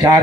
4